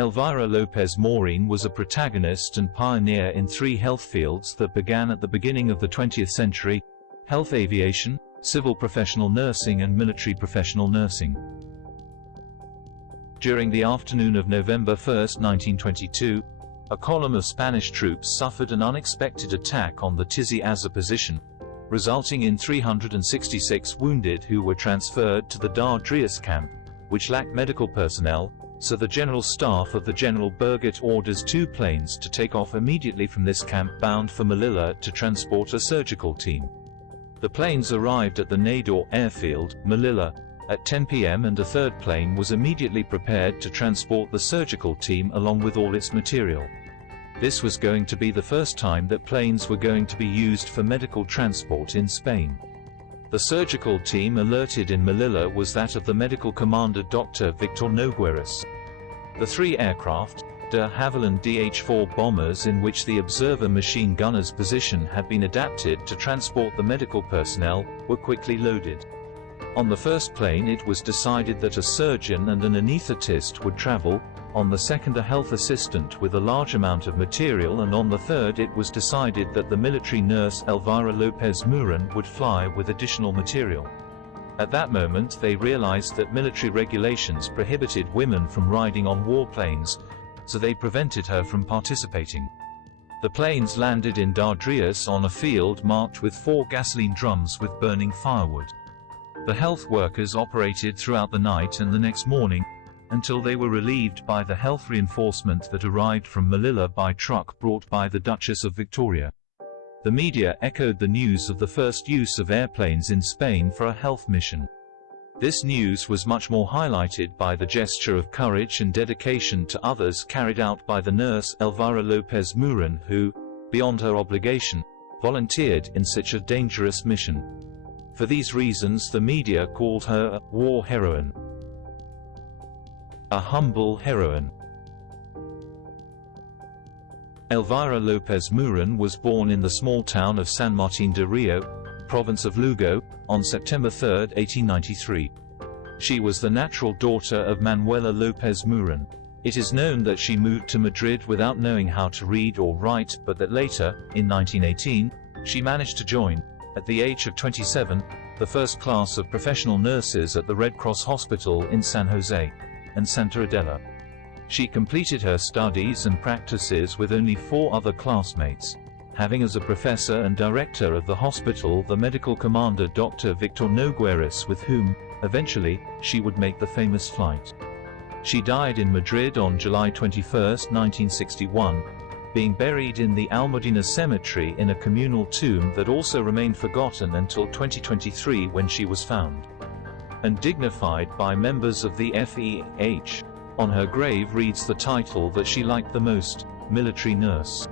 Elvira Lopez Morin was a protagonist and pioneer in three health fields that began at the beginning of the 20th century: health aviation, civil professional nursing and military professional nursing. During the afternoon of November 1, 1922, a column of Spanish troops suffered an unexpected attack on the Tizi Azza position, resulting in 366 wounded who were transferred to the Dar Drias camp, which lacked medical personnel, so the General Staff of the General Birgit orders 2 planes to take off immediately from this camp bound for Melilla to transport a surgical team. The planes arrived at the Nador airfield, Melilla, at 10 p.m. and a third plane was immediately prepared to transport the surgical team along with all its material. This was going to be the first time that planes were going to be used for medical transport in Spain. The surgical team alerted in Melilla was that of the medical commander Dr. Victor Nogueras. The 3 aircraft, de Havilland DH-4 bombers in which the observer machine gunner's position had been adapted to transport the medical personnel, were quickly loaded. On the first plane it was decided that a surgeon and an anesthetist would travel, on the second a health assistant with a large amount of material, and on the third it was decided that the military nurse Elvira Lopez Morin would fly with additional material. At that moment they realized that military regulations prohibited women from riding on warplanes, so they prevented her from participating. The planes landed in Dar Drias on a field marked with 4 gasoline drums with burning firewood. The health workers operated throughout the night and the next morning, until they were relieved by the health reinforcement that arrived from Melilla by truck brought by the Duchess of Victoria. The media echoed the news of the first use of airplanes in Spain for a health mission. This news was much more highlighted by the gesture of courage and dedication to others carried out by the nurse Elvira Lopez Morin who, beyond her obligation, volunteered in such a dangerous mission. For these reasons the media called her a war heroine. A humble heroine. Elvira Lopez Morin was born in the small town of San Martín de Rio, province of Lugo, on September 3, 1893. She was the natural daughter of Manuela Lopez Morin. It is known that she moved to Madrid without knowing how to read or write, but that later, in 1918, she managed to join, at the age of 27, the first class of professional nurses at the Red Cross Hospital in San Jose and Santa Adela. She completed her studies and practices with only 4 other classmates, having as a professor and director of the hospital the medical commander Dr. Victor Nogueras, with whom, eventually, she would make the famous flight. She died in Madrid on July 21, 1961, being buried in the Almudena Cemetery in a communal tomb that also remained forgotten until 2023 when she was found and dignified by members of the FEH. On her grave reads the title that she liked the most: military nurse.